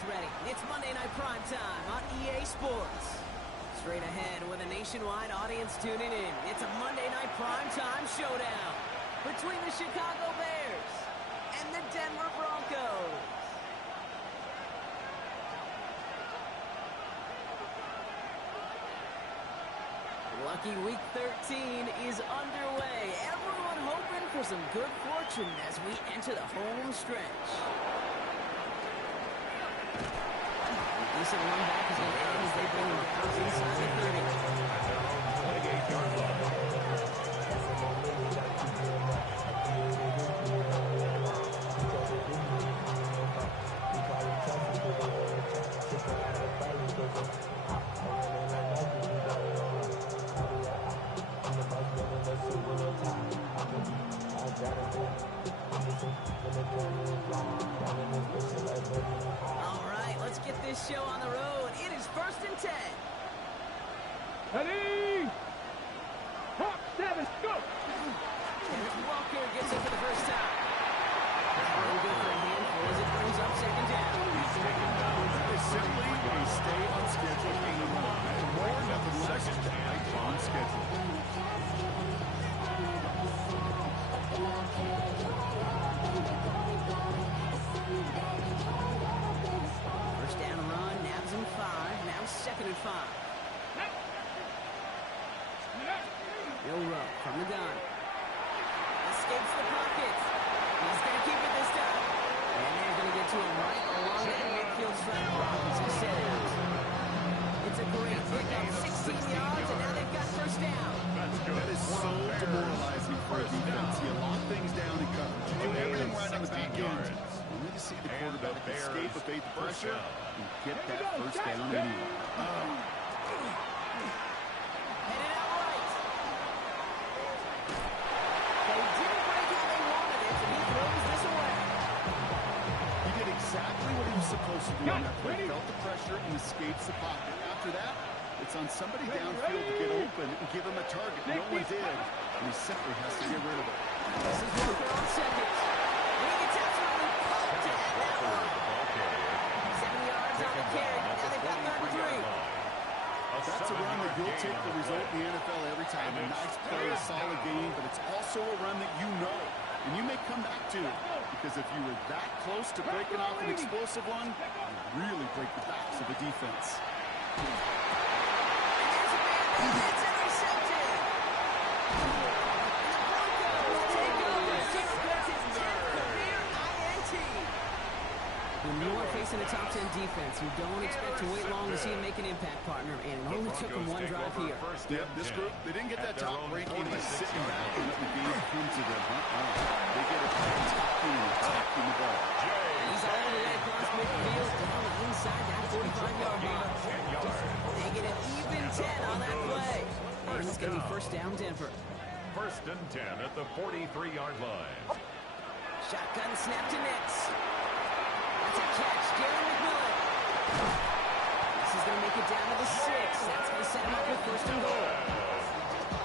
It's ready. It's Monday Night Primetime on EA Sports. Straight ahead with a nationwide audience tuning in. It's a Monday Night Primetime showdown between the Chicago Bears and the Denver Broncos. Lucky Week 13 is underway. Everyone hoping for some good fortune as we enter the home stretch. Decent run back is going to end as they bring him down inside the 30. 28-yard line. All right, let's get this show on the road. It is 1st and 10. Ready? Top 7, go! And Walker gets it for the first time. That's really good for a handful as it brings up 2nd down. He's taken down. That is simply when you stay on schedule game line. More, nothing less, tight on schedule. First down run, nabs him 5. Now 2nd and 5. Bill Rowe from the gun. Escapes the pocket. He's going to keep it this time. And they're going to get to him right along that midfield stripe. Robinson set out. It's a great pickup, 16 yards, and now they've got first down. That is so demoralizing for a defense. You lock things down and cover. You do everything right on the back end. Only to see the quarterback escape, evade the pressure, and get that first down anyway. Headed out right. They didn't break how they wanted it, and he throws this away. He did exactly what he was supposed to do on that play. Felt the pressure and escapes the pocket. After that, it's on somebody downfield to get open and give him a target. No one did, and he simply has to get rid of it. This is Walker on 2nd. He gets absolutely poked at that one. 7 yards on the carry. Now they've got 3rd and 3. That's a run that you'll take the result in the NFL every time. A nice play, a solid game, but it's also a run that you know, and you may come back to it, because if you were that close to breaking off an explosive one, you really break the backs of the defense. And there's a man that gets intercepted. And the Broncos take over. That's his 10th career INT. When you are facing a top 10 defense, you don't expect to wait long to see him make an impact, partner, and it only took him one drive here. Yep, this group, they didn't get that top ranking by sitting back and letting the game come to them. They get it by attacking the ball. He's all the way across midfield, down inside that 45-yard mark. They get an even 10 on that play. And it's going to be first down, Denver. 1st and 10 at the 43-yard line. Shotgun snap to Nix. That's a catch, Darren McMillan. This is going to make it down to the 6. That's going to set him up with 1st and goal.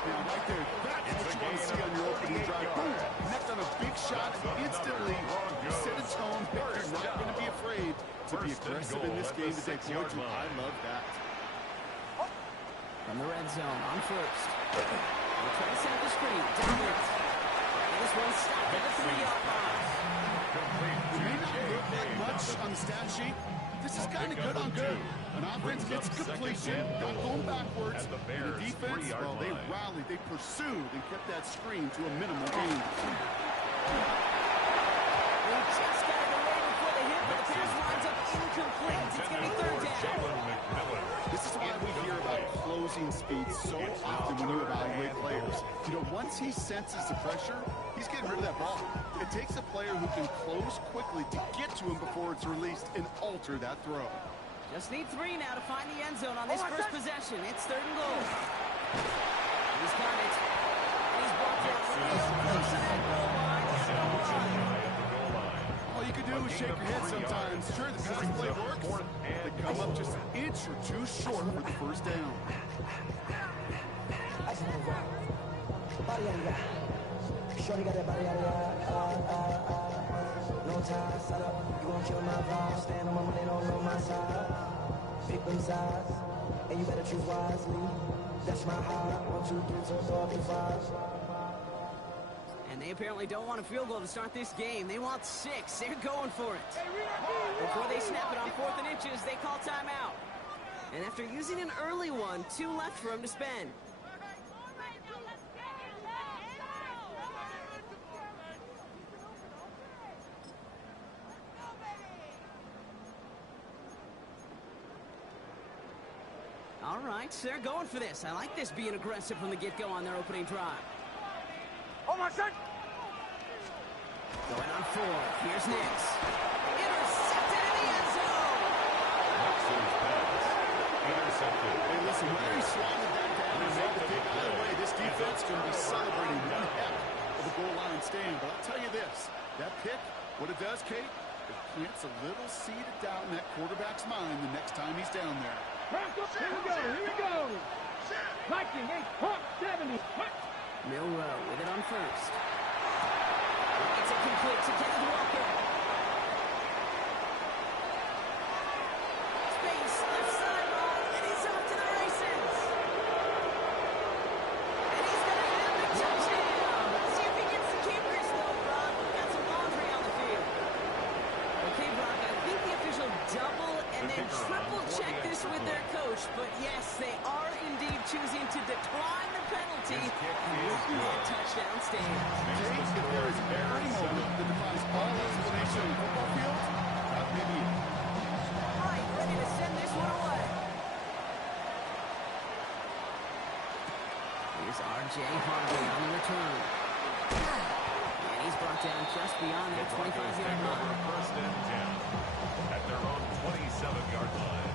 Yeah, right there. That's what you want to see on your opening drive. Boom! Connect on a big shot instantly. You set a tone. You're not going to be afraid to be aggressive in this game today. I love that. From the red zone on 1st. They'll try to set the screen. Dominant. And this one's stopped at the 3-yard line. It may not look like much on the stat sheet. This is kind of good on good. An offense gets completion, not going backwards. And the defense, well, they rallied, they pursued, and kept that screen to a minimal gain. They just got it away before the hit, but the pass winds up incomplete. It's going to be 3rd down. This is why we hear about closing speed so often when you evaluate players. You know, once he senses the pressure, he's getting rid of that ball. It takes a player who can close quickly to get to him before it's released and alter that throw. Just need 3 now to find the end zone on this first possession. It's 3rd and goal. He's got it. And he's brought down real close to that goal line. All you can do is shake your head sometimes. Sure, the pass play works. They come up just an inch or 2 short for the first down. Shorty got that body out of on ties, set up, you gon' kill my vibe. Stand on my money, don't know my side. Pick them sides, and you better choose wisely. That's my high. 1, 2, 3, 4, 5. And they apparently don't want a field goal to start this game. They want 6. They're going for it. Before they snap it on 4th and inches, they call timeout. And after using an early one, 2 left for him to spend. All right, so they're going for this. I like this being aggressive from the get-go on their opening drive. Oh, my son! Going on 4. Here's Nix. Intercepted in the end zone. Intercepted. Hey, listen, whether he swatted that down or made the pick, either way, this defense is going to be celebrating one heck of a goal line stand. But I'll tell you this, that pick, what it does, Kate, it plants a little seed of doubt in that quarterback's mind the next time he's down there. Broncos, here we go. Viking 8, Hawk 70. Milrow with it on 1st. It's incomplete to Kenneth Walker. Space, left sideline, and he's off to the races. And he's going to have a touchdown. See if he gets the keepers, though, Brock. We've got some laundry on the field. Okay, Brock, I think the official double and then triple check this with their coach. But yes, they are indeed choosing to decline the penalty and making that touchdown stand. James, if there is every moment that defies all explanation on the football field, that may be it. All right, ready to send this one away. Here's R.J. Harvey on the return. And he's brought down just beyond that 25-yard line. First and 10 at their own 27-yard line.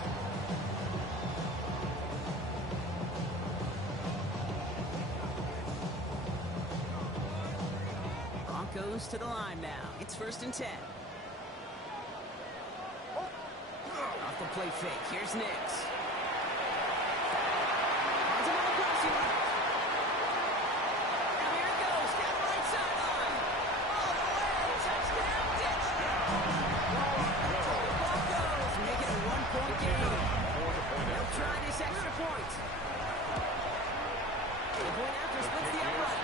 Broncos to the line now. It's 1st and 10. Off the play fake. Here's Nix. Finds another crossing route. Now here it goes. Down the right sideline. All the way. Touchdown. Broncos make it a 1-point game. They'll try this extra point. The point after splits the upright.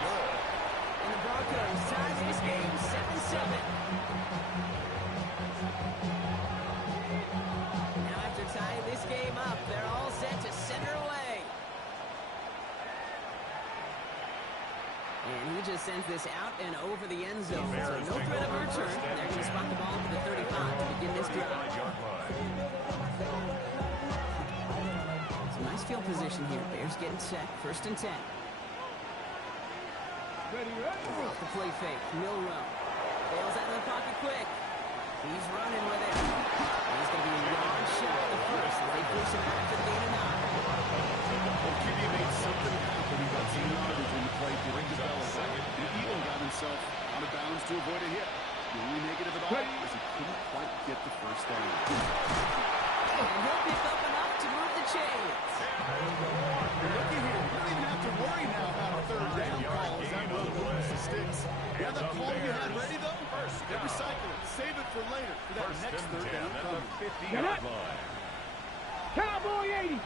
And the Broncos tie this game 7-7. Now after tying this game up, they're all set to center away. And he just sends this out and over the end zone. So no threat of a return. They're going to spot the ball to the 35 to begin this drive. Some nice field position here. Bears getting set. 1st and 10. Off the play fake. Milrow. Bails out of the pocket quick. He's running with it. He's going to be a yard shy of the first. They push him out after the gain of 9. Well, Kitty made something happen. He got some yardage in the play during development. And even got himself out of bounds to avoid a hit. The only negative at all is he couldn't quite get the first down. And he'll pick up enough to move the chains. Looky here. You don't even have to worry now about a 3rd down call. Is that what moves the sticks? Yeah, that call you had ready, though? Recycle it. Save it for later. For that next 3rd down coming. 50-yard line. Cowboy 80.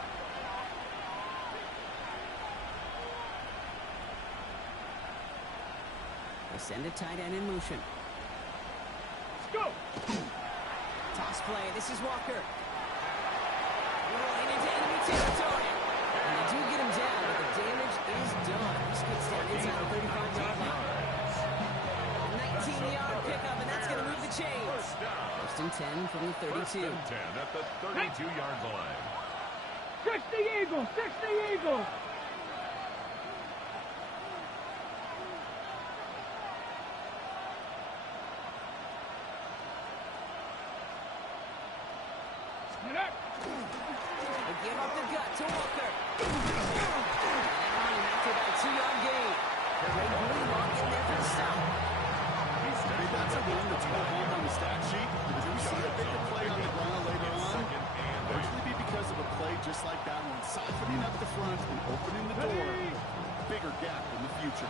They send a tight end in motion. Let's go. Toss play. This is Walker. Rolling into enemy territory. And they do get him down, but the damage is done. This gets down inside the 35-yard line. 19-yard pickup, and that's going to move the chains. 1st and 10 from the 32. 1st and 10 at the 32-yard line. 60 Eagles. 60 Eagles. They give up the gut to Walker. And after that 2-yard gain. The Red Blue lock in there for the stop. Maybe that's a one that's go home on the stat sheet. But if we see a bigger play on the ground later on, it'll usually be because of a play just like that one. Softening up the front and opening the door. Bigger gap in the future.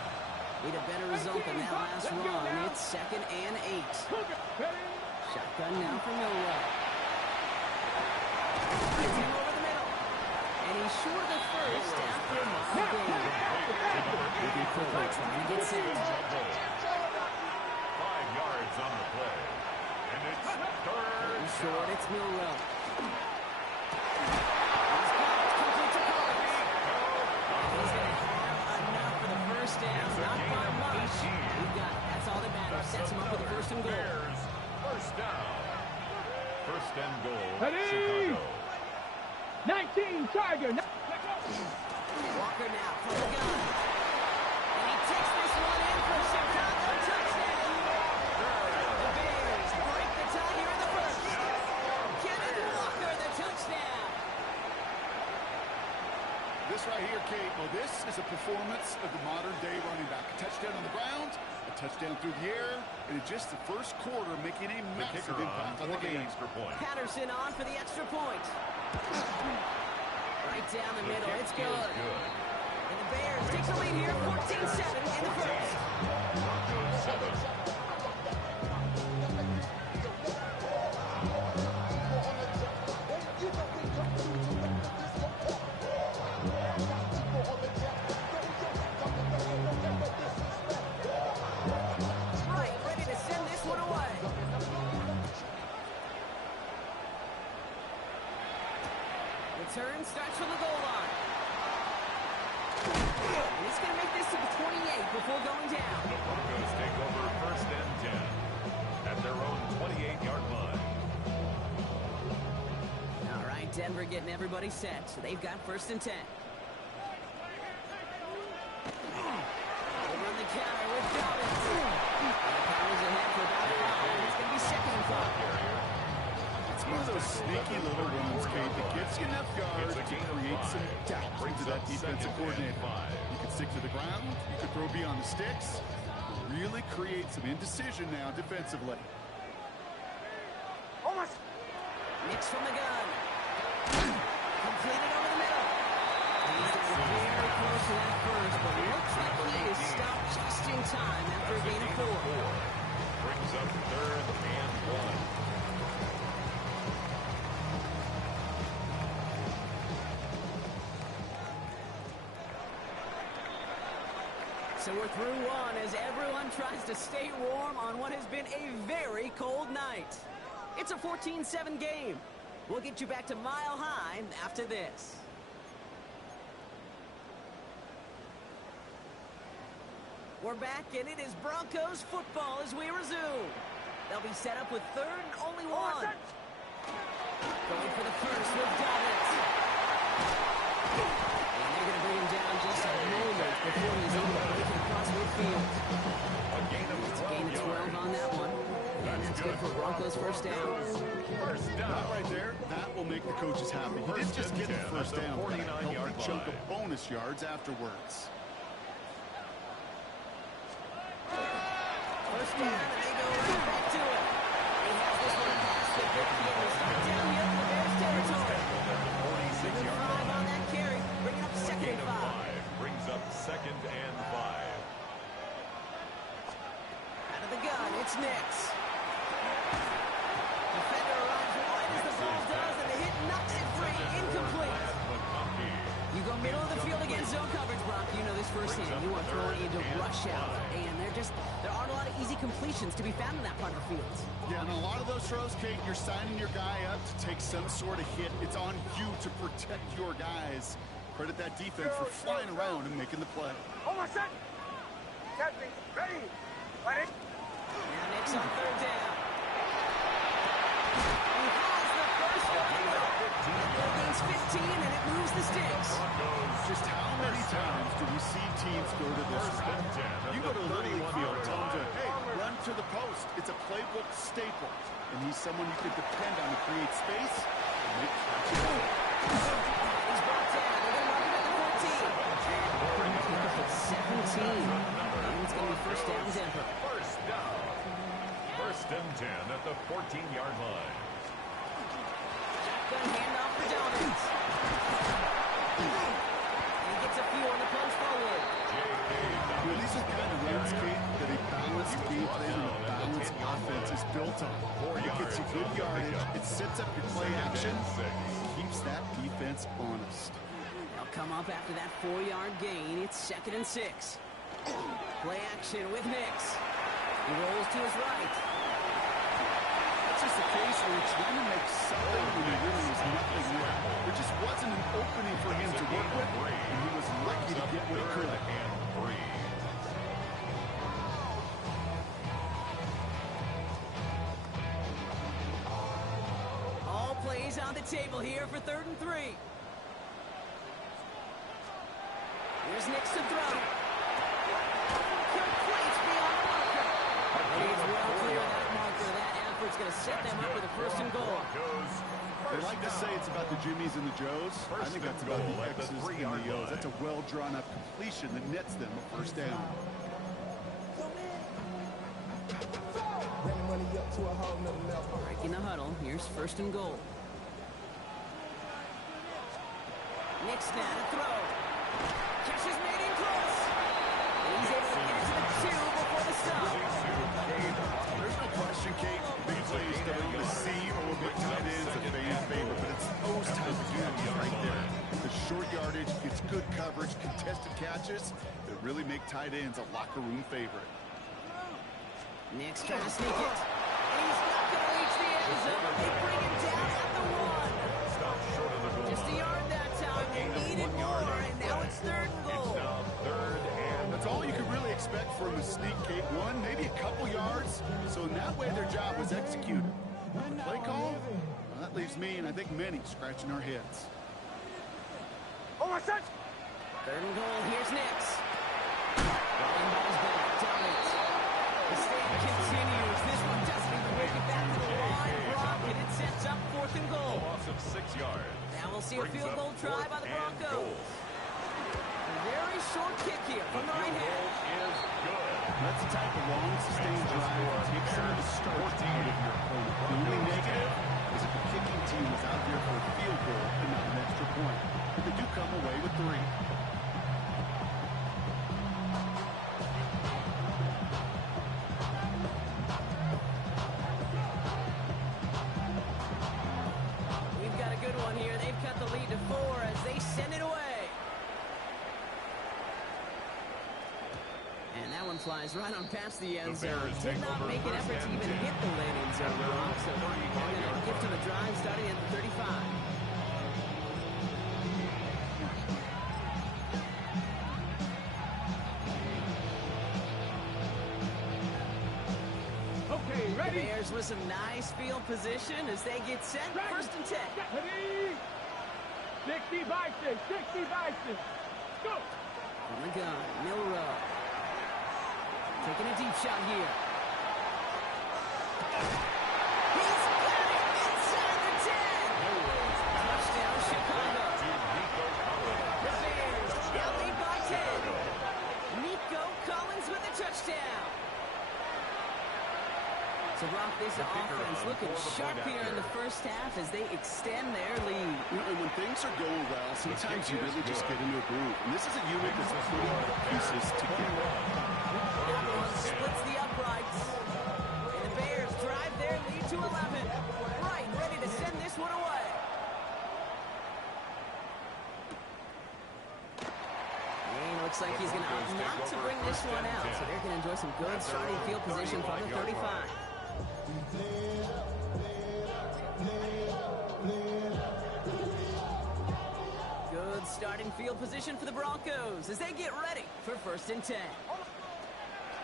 Need a better result than that last run. It's 2nd and 8. Shotgun now for Millwell. Gets him over the middle. And he's short of the first after a long game. Maybe quickly trying to get sent. 5 yards on the play. And it's third. Short, it's Millwell. Sets him up with a first and goal. First down. First and goal. Ready? Chicago. 19 Tiger. Walker now from the gun. And he takes this one in for Chicago. Touchdown. The Bears break the tie here in the first. Kenneth Walker, the touchdown. This right here, Kate, well, this is a performance of the modern-day running back. A touchdown on the ground, a touchdown through the air, and in just the first quarter, making a massive impact on the game. Extra point. Patterson on for the extra point. Right down the middle. It's good. And the Bears takes the lead here, 14-7 in the first. Broncos 7. Turn starts from the goal line. And he's going to make this to the 28 before going down. The Broncos take over first and 10 at their own 28-yard line. All right, Denver getting everybody set, so they've got first and 10. They run the counter with Dobbins. And the Powers ahead for about 5. It's going to be second and 5. It's one of those sneaky little runs, Kate, that gets you enough yards to create some depth into that defensive coordinator. You can stick to the ground, you can throw beyond the sticks, really create some indecision now defensively. Mix from the gun. Completed over the middle. He's very close to that first, but looks like he is stopped just in time after a gain of 4. Brings up third and 1. So we're through one as everyone tries to stay warm on what has been a very cold night. It's a 14-7 game. We'll get you back to Mile High after this. We're back, and it is Broncos football as we resume. They'll be set up with third and only 1. Going for the first with Dobbins. And they're going to bring him down just a moment before he's able to break it across midfield. It's a gain of 12 on that one. And that's good for Broncos first down. That right there, that will make the coaches happy. He didn't just get the first down, but a healthy chunk of bonus yards afterwards. First down, and they go right back to it. He has this one past the 50, and we start downhill in the Bears territory. 5 on that carry, bringing up second and 5. Brings up second and 5. Out of the gun, it's Nix. Defender arrives wide as the ball does, and the hit knocks it free, incomplete. You go middle of the field against zone coverage, Brock. You know this firsthand. You are throwing into rush out, and there aren't a lot of easy completions to be found in that part of the field. Yeah, and a lot of those throws, Kate, you're signing your guy up to take some sort of hit. It's on you to protect your guys. Credit that defense for flying around and making the play. Almost set. Captain, ready. Ready. Now Nix on third down. He has the first one. That gains 15, and it moves the sticks. Just how many times do we see teams go to this route? You go to Little League field, tell them to, hey, run to the post. It's a playbook staple. And he's someone you can depend on to create space and make catches. He's brought down. They're going to mark him at the 14. Pick up at 17. And it's going to be first down, Denver. First down. First and 10 at the 14-yard line. Shotgun handoff for Dobbins. And he gets a few on the punch forward. Well, these are kind of runs, Kate, that a balanced game plan and a balanced offense is built on. You can protection, keeps that defense honest. They'll come up after that 4-yard gain. It's 2nd and 6. Play action with Nix. He rolls to his right. That's just a case where you're trying to make something when there really was nothing there. There just wasn't an opening for him to work with, and he was lucky to get what he could. All plays on the table here for 3rd and 3. Here's Nix to throw. Complete beyond the marker. But he's well clear of that marker. That effort's going to set them up with a 1st and goal. They like to say it's about the Jimmies and the Joes. I think that's about the X's and the O's. That's a well-drawn-up completion that nets them a 1st down. Breaking the huddle. Here's 1st and goal. Nix now to throw. Catch is made in close. And he's able to get to the 2 before the stop. There's no question, Kate. Big plays that are going to see or big tight ends a fan favorite, but it's those type of dudes right there. The short yardage, it's good coverage, contested catches that really make tight ends a locker room favorite. Nix trying to sneak it. And he's not going to reach the end zone. They bring him down at the 1. Stop short of the goal. Just a yard that time. They needed more, and now it's 3rd and goal. It's now 3rd and That's all you could really expect from a sneak, Kate. 1, maybe a couple yards. So in that way, their job was executed. The play call? Well, that leaves me, and I think many, scratching our heads. 3rd and goal. Here's Nix. Rolling ball's back. Dominance. The stand continues. This one doesn't even make it back to the line. Brock, and it sets up 4th and goal. loss of 6 yards. Now we'll see a field goal try by the Broncos. A very short kick here from the right hand. Is good. That's the type of long, sustained drive that takes some of the start out of your opponent. The only negative is if the kicking team was out there for a field goal and not an extra point. But they do come away with 3. We've got a good one here. They've cut the lead to 4 as they send it away. And that one flies right on past the end zone. Did not make an effort to even hit the landing zone block, so they're going to give him a drive starting at the 35. Okay, The ready? Bears with some nice field position as they get set. 1st and 10. Ready? 60 Bison, 60 Bison. Go! From the gun, Milrow. Taking a deep shot here. He's got it inside the 10. Touchdown, Chicago. The Bears now lead by 10. Nico Collins with a touchdown. So, Brock, this offense looking sharp here in the 1st half as they extend their lead. And when things are going well, sometimes you really just get into a groove. And this is a unit that's putting the pieces together. That one splits the uprights. And the Bears drive their lead to 11. Right, ready to send this one away. And it looks like he's going to opt not to bring this one out. So they're going to enjoy some good starting field position from the 35. Good starting field position for the Broncos as they get ready for 1st and 10.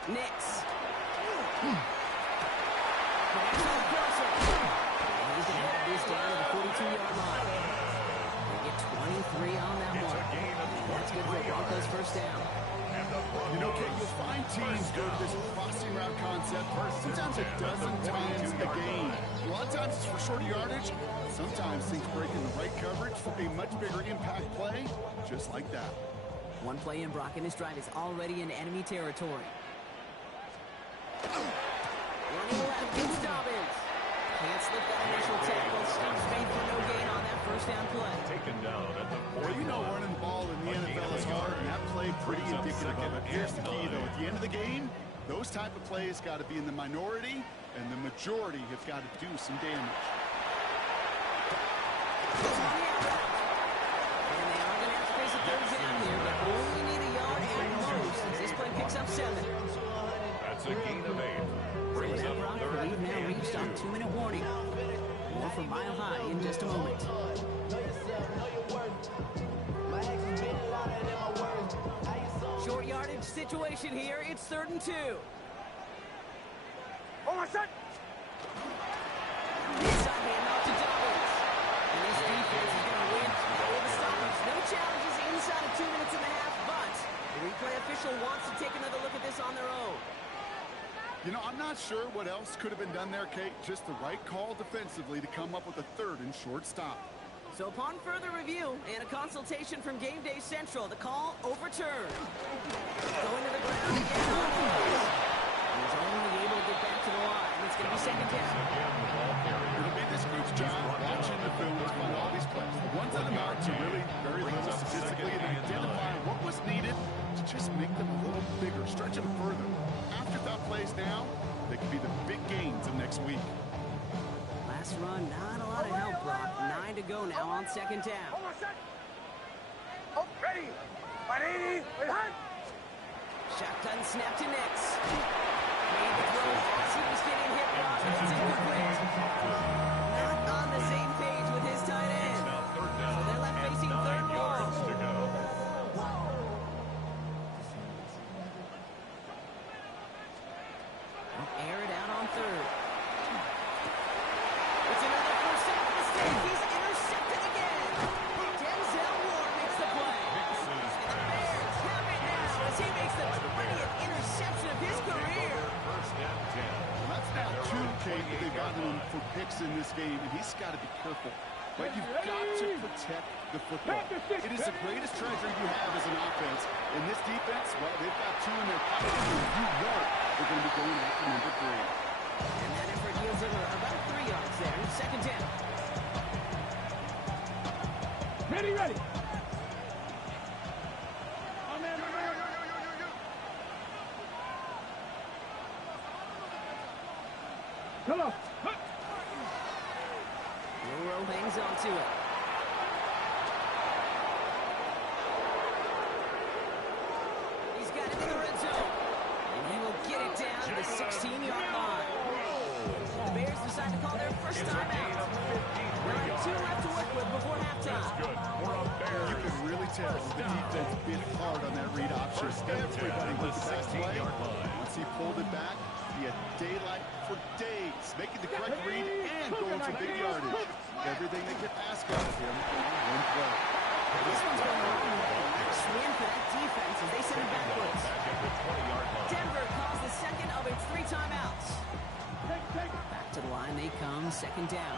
Nix. He's going to have this down to the 42-yard line. They get 23 on that one. That's good for the Broncos' 1st down. You know, Kate, you'll find teams go to this crossing route concept sometimes a dozen times a game. A lot of times it's for shorter yardage. Sometimes things break in the right coverage for a much bigger impact play, just like that. One play in, Brock, and this drive is already in enemy territory. Running left against Dobbins. Can't slip that initial tackle. Stops made for no gain on that 1st down play. Taken down at the 40. Well, you know running the ball in the NFL is hard, and that play pretty indicative of it. Here's the key, though. At the end of the game, those type of plays got to be in the minority, and the majority have got to do some damage. from Mile High in just a moment. Know yourself, know your worth. My actions been louder than my words. I used so Short yardage situation here. It's 3rd and 2. Inside handoff to Dobbins. And this defense is going to win all the stoppage. No challenges inside of 2 minutes and a half, but the replay official wants to take another look at this on their own. You know, I'm not sure what else could have been done there, Kate. Just the right call defensively to come up with a 3rd and short stop. So upon further review and a consultation from Game Day Central, the call overturned. Going to the ground again on offense. He's only able to get back to the line. It's going to be 2nd down. It'll be this group's job watching the film to find all these plays. The ones on the mark are really very little statistically and identifying what was needed to just make them a little bigger, stretch them further. Afterthought plays now, they could be the big gains of next week. Last run, not a lot of help, Brock. 9 to go now on 2nd down. Ready. 180. Shotgun snap to Nix. Made the throw as he was getting hit, Brock, and it's incomplete. Not on the same page with his tight end. So they're left facing 3rd and long. Air it out on 3rd. It's another first down mistake. He's intercepted again. Denzel Ward makes the play. And the Bears have it now as he makes the 20th interception of his career. Well, that's now 2, Kate, that they've gotten him for picks in this game, and he's got to be careful. But you've got to protect the football. It is the greatest treasure you have as an offense. And this defense, well, they've got 2 in their pocket. You know they're going to be going after number 3. And that effort yields over about 3 yards there. 2nd down. Ready. Come on. Burrow hangs on to it. He's got it in the red zone. And he will get it down to the 16-yard line. The Bears decide to call their first time out. They'll have 2 left to work with before halftime. You can really tell the defense bit hard on that read option. Everybody looked at that play. Once he pulled it back, he had daylight for days, making the correct read and going for big yardage. Everything they could ask out of him in one play. This one's going to run. Nice win for that defense as they send it backwards. Denver calls the second of its 3 timeouts. Back to the line they come, 2nd down.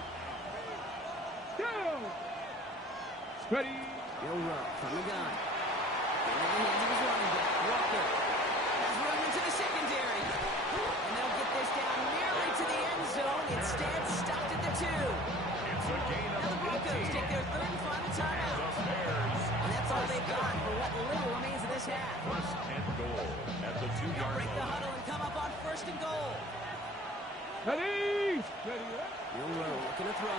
Ready. Bill Rowe from the gun. Into the hands of his running back, Walker. Has run into the secondary. And they'll get this down nearly to the end zone. Instead, stopped at the 2. Now the Broncos take their 3rd and final timeout. And that's all they've got for what little remains of this half. 1st and goal at the 2-yard Break the line. huddle and come up on 1st and goal. Ready. Bill Rowe looking to throw.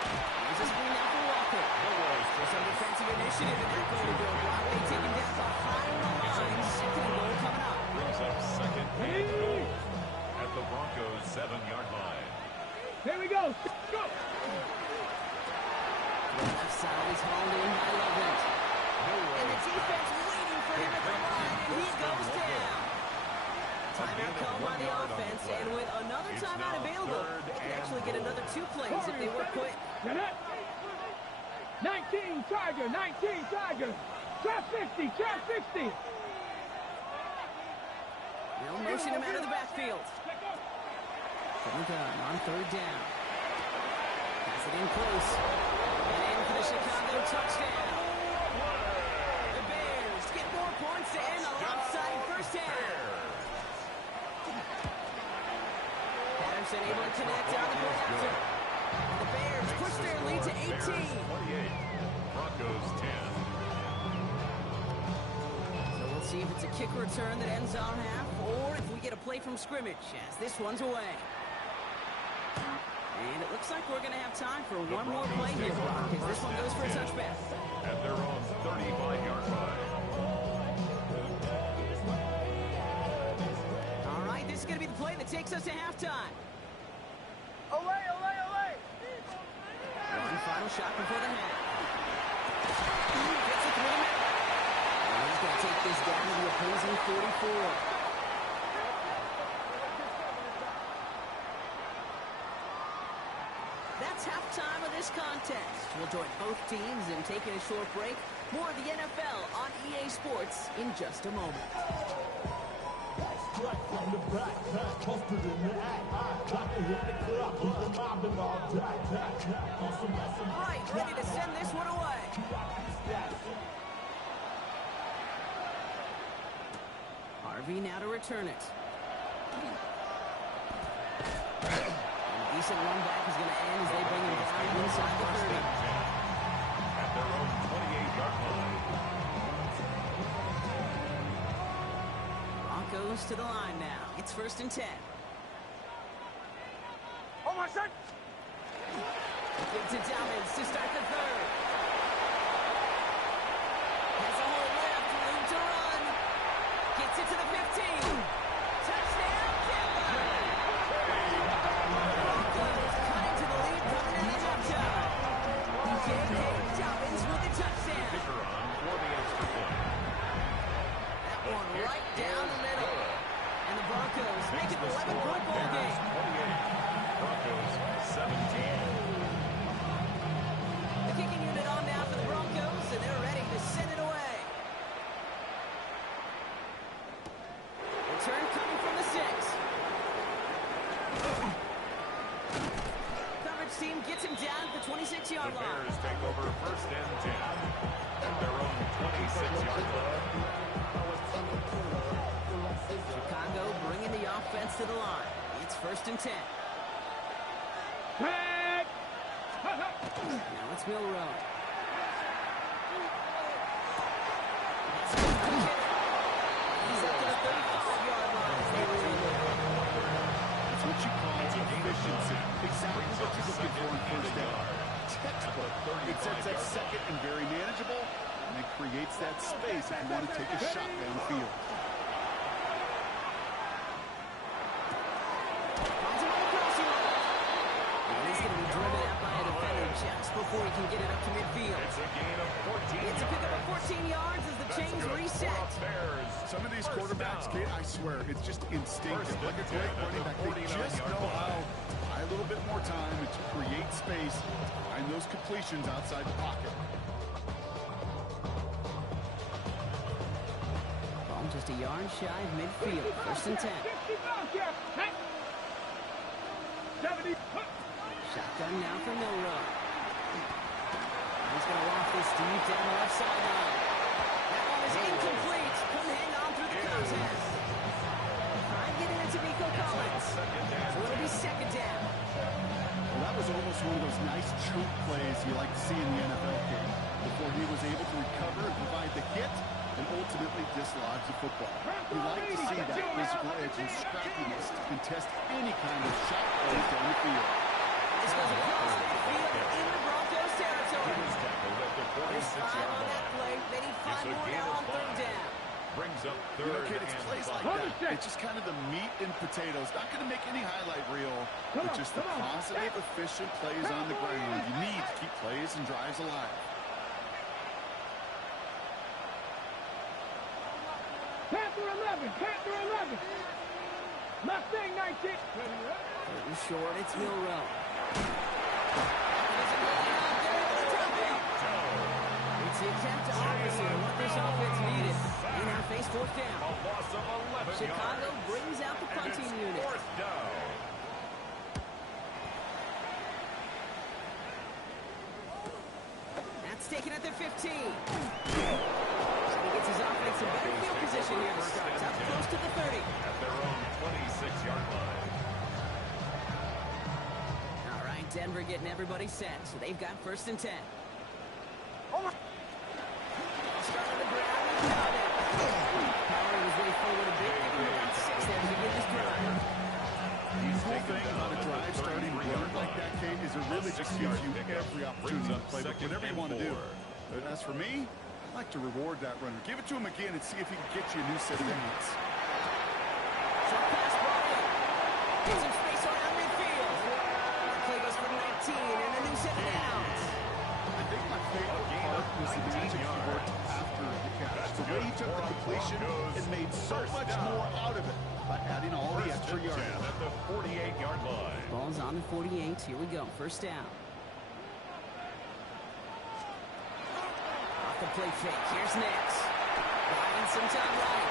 There's a screen now for Walker. For some defensive initiative in that goal to go. Broadway taken down behind the line. 2nd and goal coming up. Brings up 2nd and goal at the Broncos' 7-yard line. Here we go. Go. The left side is hauled in by Loveland. And the defense waiting for him at the line, and he goes down. Timeout called by the offense, and with another timeout available, they can actually get another 2 plays if they work quick. 19 Tiger. Trap 60. They'll motion him out of the backfield. From the gun on 3rd down. Pass it in close. And in for the Chicago touchdown. The Bears get more points to end the lopsided first half. Patterson able to connect on the play after. The Bears push their lead to 18. 28. Broncos 10. So we'll see if it's a kick return that ends our half, or if we get a play from scrimmage as this one's away. And it looks like we're going to have time for one more play here, Brock, as this one goes for a touchback. At their own 35-yard line. All right, this is going to be the play that takes us to halftime. Away. shot before the half. Gets it through the middle. And he's going to take this down to the opposing 44. That's halftime of this contest. We'll join both teams in taking a short break. More of the NFL on EA Sports in just a moment. Right, ready to send this one away. Harvey now to return it. Decent run back is going to end as they bring him down inside the 30. At their own 28-yard line. Broncos to the line now. It's 1st and 10. Oh, my son! Gives it Downs to start the 3rd. Has a whole left, room to run. Gets it to the 15. Touchdown, Denver! Broncos cutting to the lead coming out of halftime. J.K. Dobbins with the touchdown. Kicker on for the extra point. That one right down the middle. And the Broncos make it an 11-point ball game. 28. Broncos 17. The kicking unit on now for the Broncos, and they're ready to send it away. Return coming from the 6. Coverage team gets him down at the 26-yard The line. Bears take over 1st and 10. At their own 26-yard line. Chicago bringing the offense to the line. It's 1st and 10. Tag! Now it's Milrow. He's up to the 35-yard line as they run it. It's what you call efficiency. Exactly what you're looking for in 1st down. Textbook. It sets that 2nd and very manageable, and it creates that space if you want to take a shot downfield. He's going to be driven out by a defender just before he can get it up to midfield. It's a gain of 14 It's a pickup of 14 yards as the chains reset. Bears. Some of these quarterbacks, Kate, I swear, it's just instinctive. Like a great running back, they just know how to buy a little bit more time and to create space behind those completions outside the pocket. Ball just a yard shy of midfield. 1st and 10. 70. Shotgun now for Milrow. He's going to walk this deep down the left sideline. That one is incomplete. Couldn't hang on through the contest. Trying to get it into Nico Collins. So it'll be 2nd down. Well, that was almost one of those nice chunk plays you like to see in the NFL game. Before he was able to recover and provide the hit and ultimately dislodge the football. You like to see that physical edge and scrappiness to contest any kind of shot plays down the field. This goes across midfield into Broncos territory. He was tackled at the There's 5 on 46-yard that line. play. They need 5 It's a more gain now of on 3rd 5. down. Brings up You know, 3rd kid, it's and plays like 5. that. It's just kind of the meat and potatoes. Not going to make any highlight reel, but just the positive, efficient plays on the ground. You need to keep plays and drives alive. Panther 11. Panther 11. Mustang 19. Getting short, it's Milrow. It's the attempt to opposite of what this offense needed. They now face 4th down. A loss of 11 Chicago yards. brings out the And punting it's unit. 4th down. That's taken at the 15. So he gets his offense in better field position here to start. Up close to the 30. At their own 26-yard line. All right, Denver getting everybody set. So they've got 1st and 10. Start on the ground with Dobbins. Powering his way forward a bit. Give him about 6 there to begin this drive. He's The whole taken thing down on a at the drive starting 33-yard run like that, Kate, is it really just gives you every opportunity to play whatever you want to do. But as for me, I like to reward that runner. Give it to him again and see if he can get you a new set of downs. Short pass ball in. Gets some space around midfield. That play goes for 19 and a new set of downs. was the magic he worked after the catch. The way he took the completion and made so much more out of it by adding all the extra yardage. At the 48-yard line. Ball's on the 48. Here we go. First down. Off the play fake. Here's Nix. Buying some time right.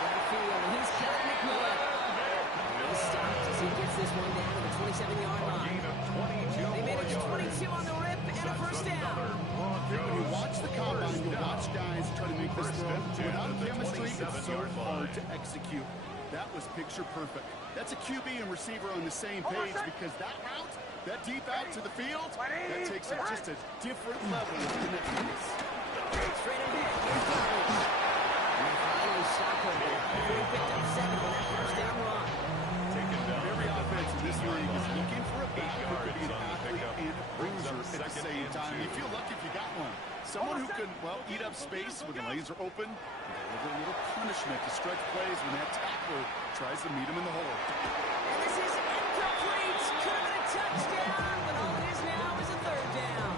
Right field, and he's got McMillan. And he's stopped as he gets this one down to the 27-yard line. Gain of 22 They made it more to yards. 22 on the rip and a first down. When you watch the combine, you watch guys try to make this throw. Without chemistry, it's so hard to execute. That was picture perfect. That's a QB and receiver on the same page because that route, that deep out to the field, that takes it just a different level of connectedness. Straight ahead. Here's Dobbins. And they finally stop him. He picked up 7 on that first down run. Taken down Every at the offense in this 15-yard league is line. looking for a back who can be an yards on the athlete pickup. and a Brings up bruiser at the second same and time. 2. You feel lucky if you got one. Someone who can, well, eat up space when the lanes are open and deliver a little punishment to stretch plays when that tackler tries to meet him in the hole. And this is incomplete. Could have been a touchdown, but all it is now is a third down.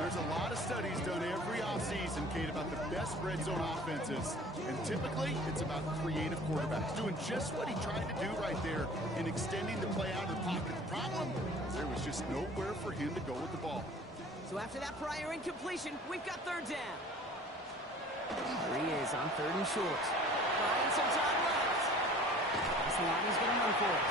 There's a lot of studies done every offseason, Kate, about the best red zone offenses. And typically, it's about creative quarterbacks doing just what he tried to do right there in extending the play out of the pocket. The problem, there was just nowhere for him to go with the ball. So after that prior incompletion, we've got third down. There he is on third and short. Buying some time left. This line is going to run for it.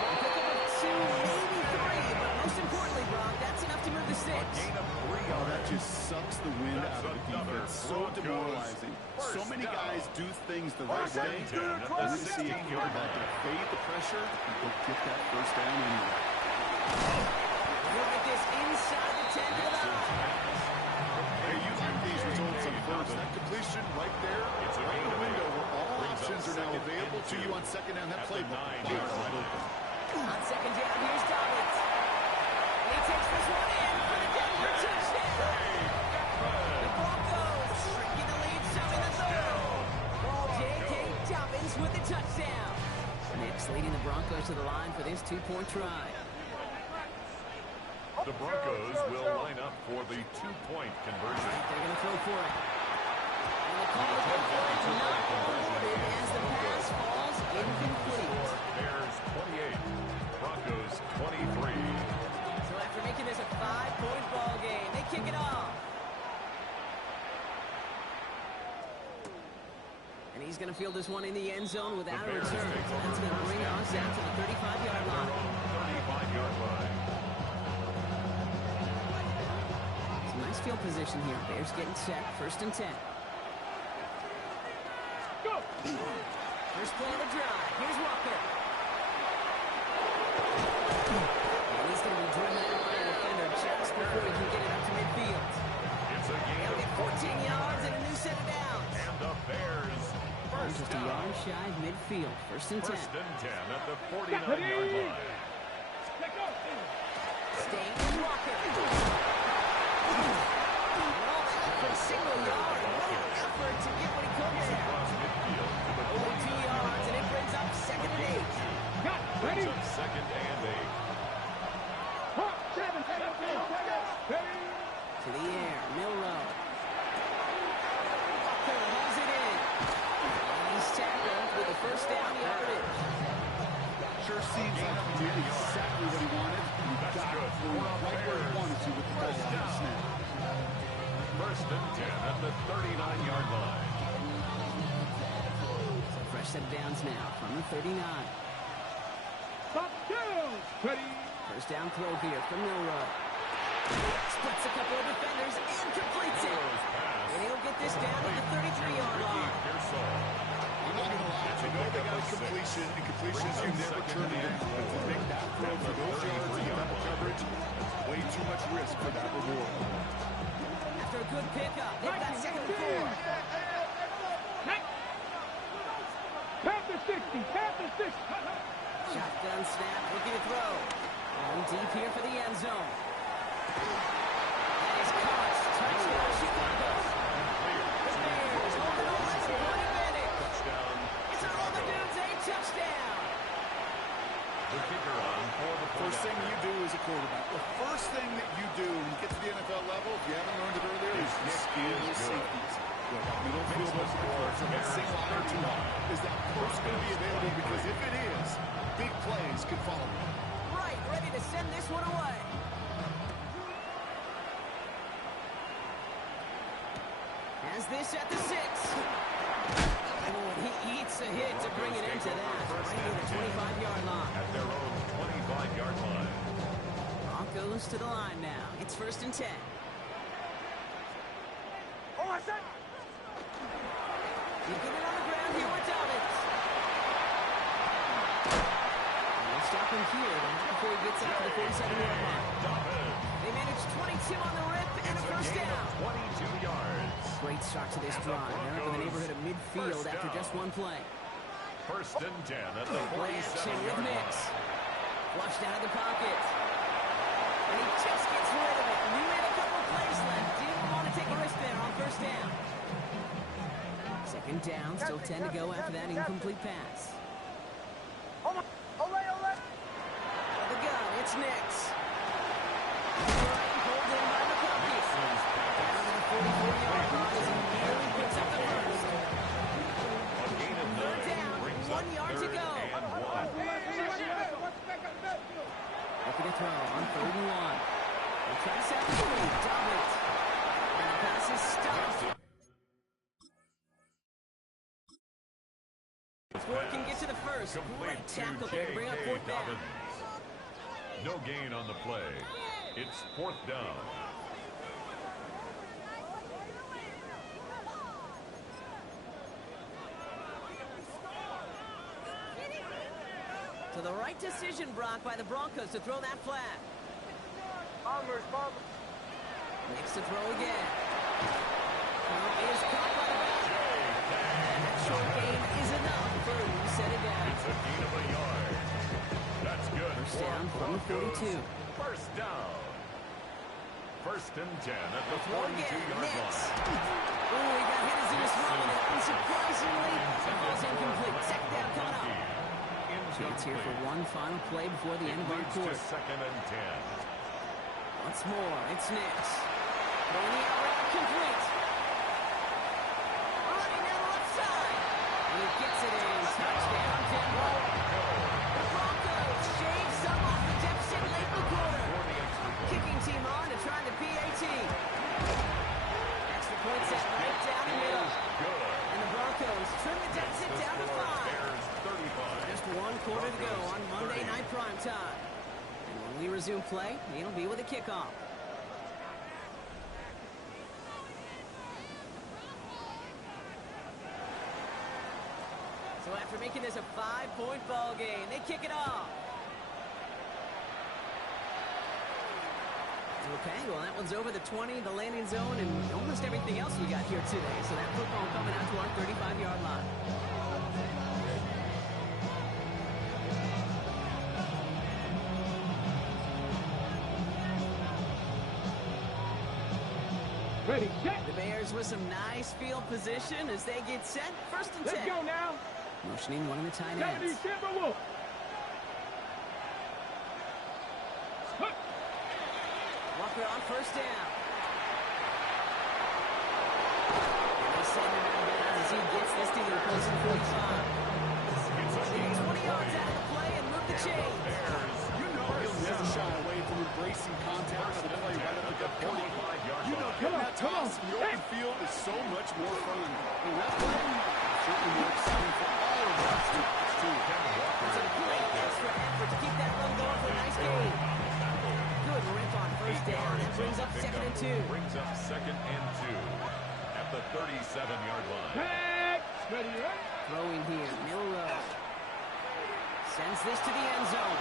A pick up of 2, maybe 3, but most importantly, Brock, that's enough to move the sticks. Gain of 3 Oh, yards. that just sucks the wind out of the defense. So demoralizing. So many guys do things the right way. Down at We're the going to see a 16-yard quarterback line. that fade the pressure and go get that first down anyway. Look at this inside the 10 to the 9. Hey, you like these results on first. That completion right there, It's a right in gain the of window 8. where all Brings up options are now second available and to 2. you on second down. That At the playbook 9-yard is line. open. On second down, here's Dobbins. And he takes this one in for the Denver touchdown. The Broncos shrinking the lead, so in the third. J.K. Dobbins with the touchdown. Nick's leading the Broncos to the line for this 2-point try. The Broncos will line up for the 2-point conversion. They're going to throw for it. And the call to go for it is not awarded as the pass falls incomplete. Bears 28, Broncos 23. So after making this a 5-point ball game, they kick it off. And he's going to field this one in the end zone without a Bears return. take So over that's going to bring first us down. out to the 35-yard line. 35-yard line. Some nice field position here. Bears getting set. First and 10. Go! First play of the drive. Here's Walker. And he's going to be driven out by a defender just before he can get it up to midfield. It's a gain They'll of get 14 yards and a new set of downs. and the Bears first Just a down. yard shy of midfield. First and 10. First and 10 at the 49-yard line. Let go! Staying with Walker. Well, for a single yard. What an effort to get what he could there. Across midfield to the Over 2 49. yards, and it brings up second and 8. Got ready! Brings up second and 8. Hop, 7, ready! To the air, Milrow. Walker holds it in. And he's tackled with a first down yardage. Sure seems like he did exactly what he wanted. He got it for him right where he wanted to with the ball on the snap. First and 10 at the 39-yard line. So fresh set of downs now from the 39. Stop down! Ready! First down throw here from Milrow. Splits a couple of defenders and completes it. And he'll get this down to the 33-yard line. I'm not going to lie. I know they got a completion, and completions you never turn in. But to make that throw for those yards in double coverage, that's way too much risk for that reward. After a good pickup, they've got second and 4. Panther 60! Panther 60! Shotgun snap, looking to throw. Going deep here for the end zone. That is caught. Touchdown, Chicago. The Bears hold it on as a one advantage. Touchdown. It's a roll the dudes, a touchdown. The kicker on for the First thing you do as a quarterback, the first thing that you do when you get to the NFL level, if you haven't learned it earlier, to steal those safeties. Middle field was from a single or two. Is that post going to be available? Because if it is, big plays could follow. Right, ready to send this one away. Has this at the 6. Oh, he eats a hit to bring it into that. Right near the 25-yard line. At their own 25-yard line. Broncos to the line now. It's 1st and 10. Oh, I said. You get it on the ground here with Dobbins. We'll stop him here before he gets out to the 47-yard line. They managed 22 on the rip and a first down. 22 yards. Great start to this drive. They're up in the neighborhood of midfield after just one play. 1st and 10 at the Play action with 47-yard Mix. line. Flushed out of the pocket. And he just gets rid of it. And he made a couple plays left. Didn't want to take a risk there on first down. 2nd down, still 10 to go after that incomplete pass. Ole. For the gun, it's Nix. Right, pulled in by McConkey. Down to the 44-yard line as he nearly picks up the first. A gain of 9 Third down, brings 1 up yard to 3rd go. and 1. Looking to throw on 3rd and 1. They'll try to set the screen. Dobbins. And the pass is stopped. Before it can get to the first. Great tackle there to bring up 4th down. Dobbins. No gain on the play. It's 4th down. So the right decision, Brock, by the Broncos to throw that flat. Makes the throw again. Is caught by the back. That short gain is enough for who set it down. It's a gain of a yard. That's good. First for down from the Broncos. 42. First down. 1st and 10 at the Throw again, 42-yard Nix. line. Oh, he got hit as he was throwing it. And surprisingly, the ball's incomplete. 2nd down coming up. Chance here for one final play before the end of our Leads to quarter. 2nd and 10. Once more, it's Nix. Throwing the out route complete. Running down the left side. And he gets it in. Touchdown, Denver. The Broncos shave some off the deficit late in the quarter. Kicking team on to try the PAT. Extra point set right down the middle. And the Broncos trim the deficit down to 5. Bears 35. Just 1 quarter to go on Monday Night Primetime. And when we resume play, it'll be with a kickoff. So after making this a 5-point ball game, they kick it off. Okay, well, that one's over the 20, the landing zone, and almost everything else we got here today. So that football coming out to our 35-yard line. Ready, set. The Bears with some nice field position as they get set. 1st and 10. Let's go now. Motioning one of the tight 70 ends. Timberwolves. Walker on 1st down. And they send him out of bounds as he gets this to the opposing 45. They get 20 yards out of the play and move the chains. You know he'll never shy away from embracing contact on the play right up at that point. You know getting that toss in the open field is so much more fun. And that play is certainly more exciting for all of us too. It's a great extra effort to keep that run going for a nice gain. Good rip on 1st down. That brings up 2nd and 2. Brings up 2nd and 2 at the 37-yard line. Pack. Ready, right? Throwing here, Milrow. Sends this to the end zone.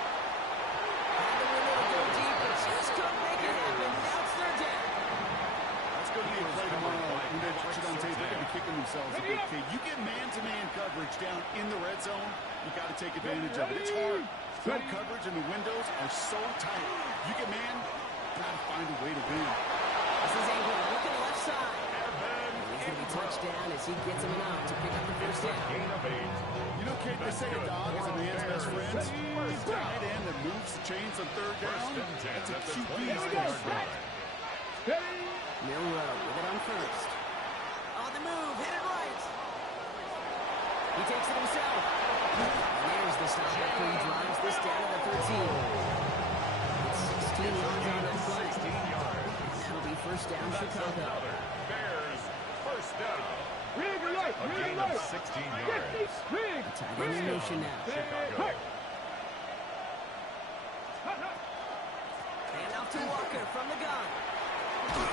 Had the window to go deep, but just couldn't make it happen. Now it's 3rd down. That's going to be a play tomorrow. When they watch it on tape, they're going to be kicking themselves a bit. Okay, you get man-to-man coverage down in the red zone, you got to take advantage of it. It's hard. Zone coverage and the windows are so tight. You get man, got to find a way to win. This is Ingram. Look at the left side. He's going to be touchdown as he gets him enough to pick up the 1st down. Gain of 8. You know, Kate, they say a dog is a man's best friend. Tight end that moves the chains on 3rd down. First and 10 That's a at the QB's 20-yard best friend. line. Ready? Milrow with it on first. On the move, hit it right. He takes it himself. And there's the stop after he drives this down to the 13. It's 16 yards on that play. 16 yards. That'll be first down, That's Chicago. another Bears first down. Rig alert, A rig gain alert. of 16 yards. Rig. Tight end in motion now. Chicago. And off to Walker from the gun. They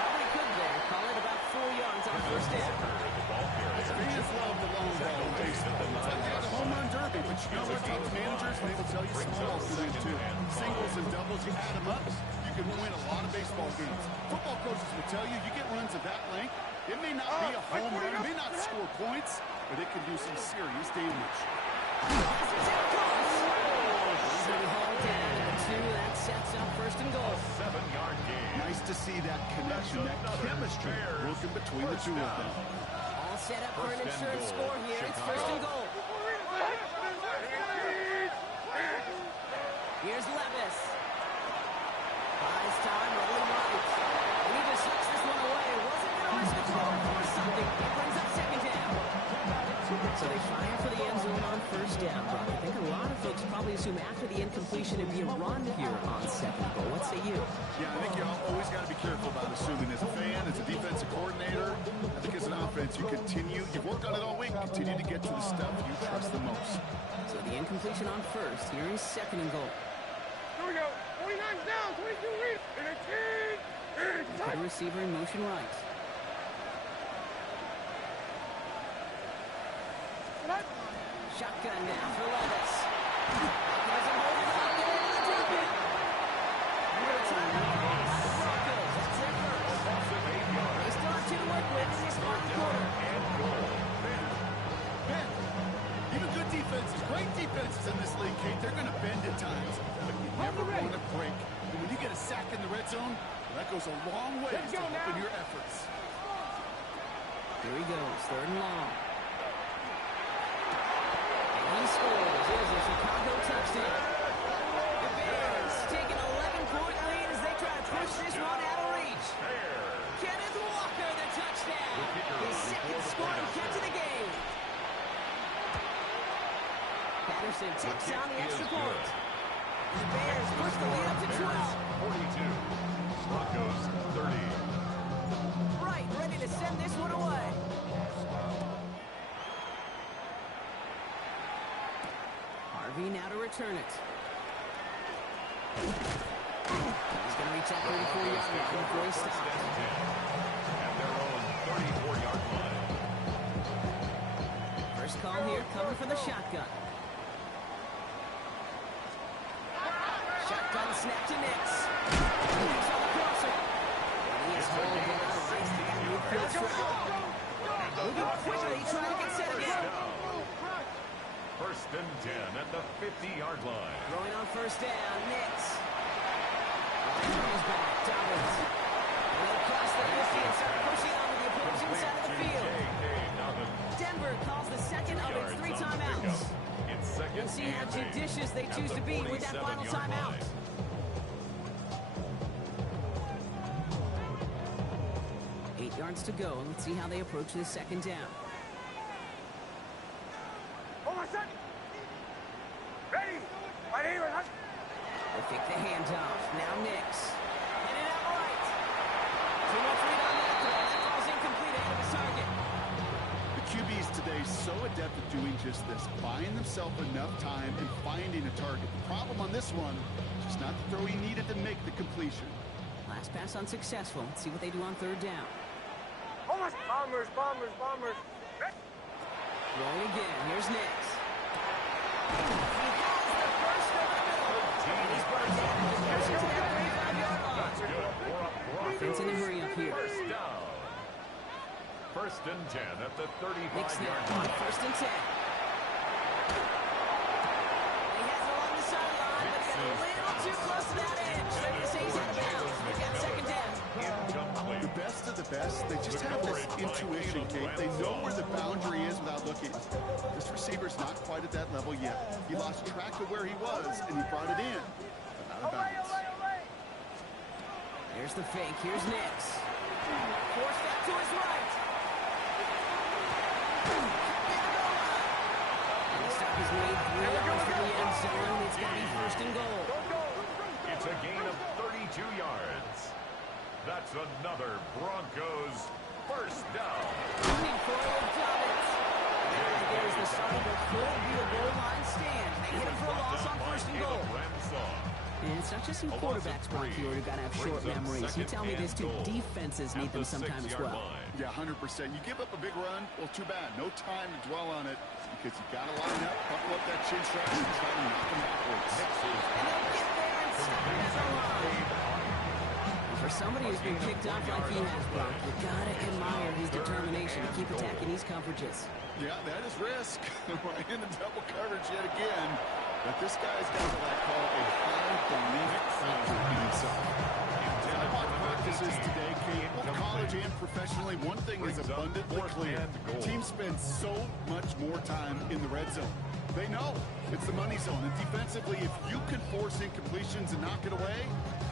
probably could there. Call it about 4 yards on first down. The ball carrier. Fans love the long ball in baseball. It's like they have the home run derby, but you know what? Games managers, they will tell you small balls can win too. Singles and doubles, you add them up, you can win a lot of baseball games. Football coaches will tell you, you get runs of that length, it may not be a home run, it may not score points, but it can do some serious damage. That sets up first and goal. 7-yard gain. Nice to see that connection, that chemistry working between the two of them. All set up for an First and insurance goal. score here. It's first and goal. Here's Levis. Buys time, rolling right. And he just sucks this one away. Wasn't going to risk a throw or something. It brings up second down. So they fire for the end zone on first down. But I think a lot of folks probably assume after the incompletion it'd be a run here on second goal. What say you? Yeah, I think you always got to be careful about assuming as a fan, as a defensive coordinator. I think as an offense, you've worked on it all week, continue to get to the stuff you trust the most. So the incompletion on first. Here is second and goal. Here we go. 49's down, 22 reads. Put a receiver in motion right. Shotgun now for Levis. Doesn't hold it up. Get into the deep end. Broncos. That's their first. They still have 2 to work with in this final quarter. Ben, even good defenses, great defenses in this league, Kate, they're going to bend at times, but you never want to break. And when you get a sack in the red zone, well, that goes a long way to helping your efforts. Here he goes, third and long. He scores. There's a Chicago touchdown. The Bears take an 11-point lead as they try to push this one out of reach. Kenneth Walker, the touchdown. His second scoring catch of the game. Patterson takes on the extra point. The Bears push the lead up to 12. 42. Broncos 30. Right, ready to send this one away. Harvey now to return it. He's going to reach that 34-yard line before he stops. At their own 34-yard line. First call here coming for the shotgun. Shotgun snap to Nix. Nix on the crosser. And he is hauled down right to that midfield strike. Moving quickly, trying to get set again. First and 10 at the 50-yard line. Throwing on first down, Nix. Throws back, Dobbins. And they'll cross the 50 and start pushing on to the opposing side of the field. Denver calls the second of its 3 timeouts. We'll see how judicious they choose to be with that final timeout. line. 8 yards to go. Let's see how they approach this second down. Ready. Right here. They'll take the handoff. Now Nix. Hit it out right. Too much read on that throw. That ball's incomplete ahead of his target. The QBs today so adept at doing just this, buying themselves enough time and finding a target. The problem on this one, just not the throw he needed to make the completion. Last pass unsuccessful. Let's see what they do on third down. Bombers. Rolling again. Here's Nix. He has the first of the middle. And he's brought down and just pushing to that 35-yard line. Offense in a hurry up here. First down. First and 10 at the Nix now 35-yard on line. first and 10. He has it along the sideline, but he got a little too close to that edge. Ready to say he's out of bounds. We've got second down. Incomplete. The best of the best, they just have this intuition, Kate. They know where the boundary is without looking. This receiver's not quite at that level yet. He lost track of where he was, and he brought it in, but out of bounds. There's the fake. Here's Nix. Forced out to his right. And the stop is made 3 yards from the end zone. It's going to be first and goal. It's a gain of 32 yards. That's another Broncos first down. Running for it, Dobbins. And there's the start of what could be a goal line stand. They hit him for a loss on first and goal. And it's not just some quarterbacks, Brock, who are going to have short memories. You tell me this too. Defenses need them sometime as well. Yeah, 100%. You give up a big run, well, too bad. No time to dwell on it because you got to line up, buckle up that chin strap, and try to knock them backwards. And they'll get there and stop it at the line. For somebody who's been kicked off like he has, Brock, you got to admire his determination to keep attacking these coverages. Yeah, that is risk. Right in the double coverage yet again. But this guy's got what I call a high belief factor in himself. I watch practices today, Kate, both college and professionally. One thing is abundantly clear. Teams spend so much more time in the red zone. They know it's the money zone. And defensively, if you can force incompletions and knock it away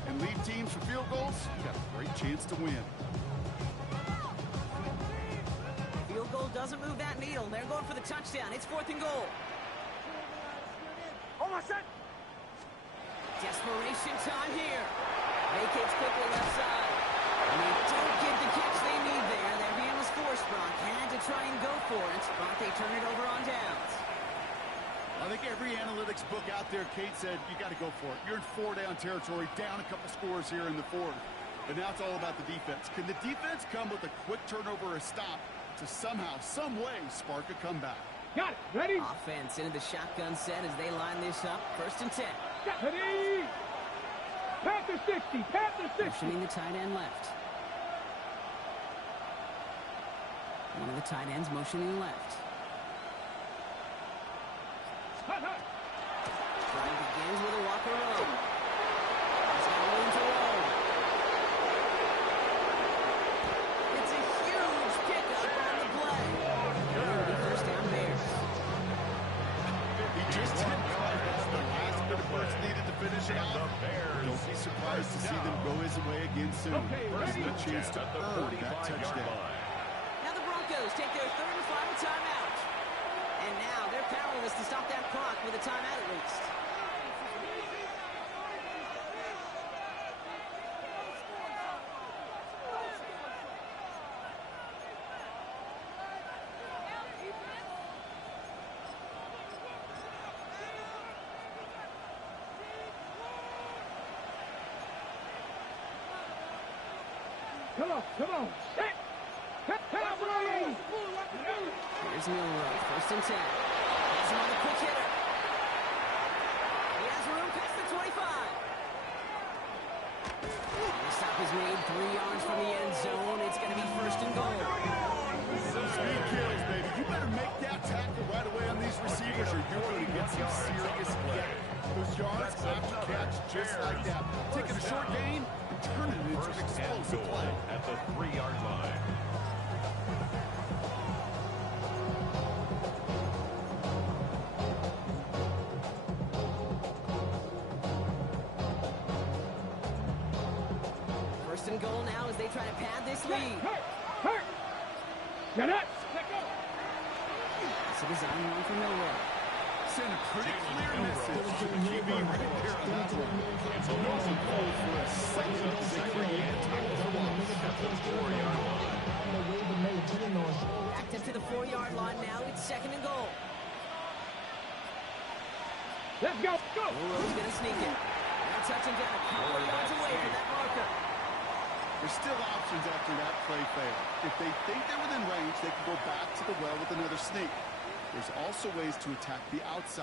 and lead teams for field goals, you got a great chance to win. Field goal doesn't move that needle. They're going for the touchdown. It's 4th and goal. Desperation time here. Vacates quickly left side. And they don't get the catch they need there. Their man was forced, Brock. Had to try and go for it. But they turn it over on downs. I think every analytics book out there, Kate, said you got to go for it. You're in 4-down territory, down a couple scores here in the 4th. And now it's all about the defense. Can the defense come with a quick turnover or a stop to somehow, some way, spark a comeback? Got it. Ready? Offense into the shotgun set as they line this up. 1st and 10. Ready? Panther 60. Panther 60. Motioning the tight end left. One of the tight ends motioning left. Hut, hut. Drive begins with a Walker roll. He's got room to roll. It's a huge pickup on the play. It'll be first down Bears. He just didn't quite have the last bit of work needed to finish it off. Don't be surprised to see them go his way again soon. Okay, ready? A chance to earn that touchdown. Now the Broncos take their 3rd and final timeout. And now they're powerless to stop that clock with a timeout at least. Come on. Set. Cowboys. Here's Milrow, 1st and 10. Has him on the quick hitter. He has room past the 25. And the stop is made 3 yards from the end zone. It's going to be 1st and goal. Speed kills, baby. You better make that tackle right away on these receivers or you're going to get some serious hit. Those yards after catch just like that. Taking a short gain and turning it into an explosive play. At the 3-yard line. First and goal now as they try to pad this lead. Hurt. Get up. Let go. It's a design run for Milrow. Send a pretty clear message to the QB right there on that one. It's a normal goal for a second victory and tackle for loss. Backed up to the 4-yard line now. It's 2nd and goal. Let's go. Go. Milrow's going to sneak it. Now touching down a couple of yards away from that marker. There's still options after that play fail. If they think they're within range, they can go back to the well with another sneak. There's also ways to attack the outside.